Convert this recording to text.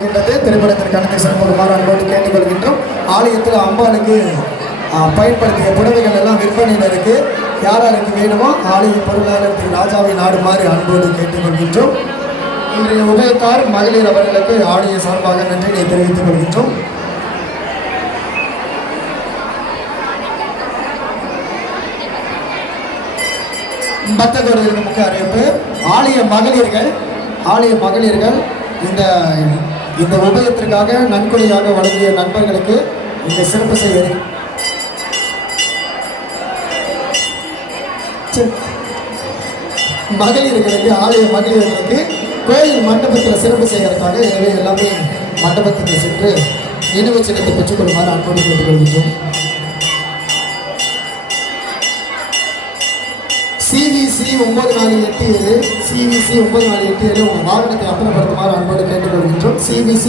திரைப்படத்திற்கான சிறப்புமாறு அன்போடு கேட்டுக்கொள்கின்றோம். ஆலயத்தில் அம்பாளுக்கு பயன்படுத்திய புடவைகள் எல்லாம் விற்பனையில் இருக்கு. யாருக்கு வேணுமோ ஆலய பொருளாளர் திரு ராஜாவை நாடுமாறு அன்போடு கேட்டுக்கொள்கின்றோம். இன்றைய உபயத்தார் மகளிர் அவர்களுக்கு ஆலய சார்பாக நன்றியை தெரிவித்துக் கொள்கின்றோம். பக்தர்களுக்கு முக்கிய அறிவிப்பு, ஆலய மகளிர்கள் இந்த உபயத்திற்காக நன்கொடையாக வழங்கிய நண்பர்களுக்கு இந்த சிறப்பு செய்ய மகளிர்களுக்கு ஆலய மகளிர்களுக்கு கோயில் மண்டபத்தில் சிறப்பு செய்யறதுக்காக எனவே எல்லாமே மண்டபத்துக்கு சென்று நினைவு சின்னத்தை பெற்றுக்கொள்ளுமாறு அன்போடு கேட்டுக்கொள்கின்றோம். CVC 9487 உங்கள் வாகனத்தை அப்புறப்படுத்துமாறு அன்போடு கேட்டுக்கொள்கின்றோம். CVC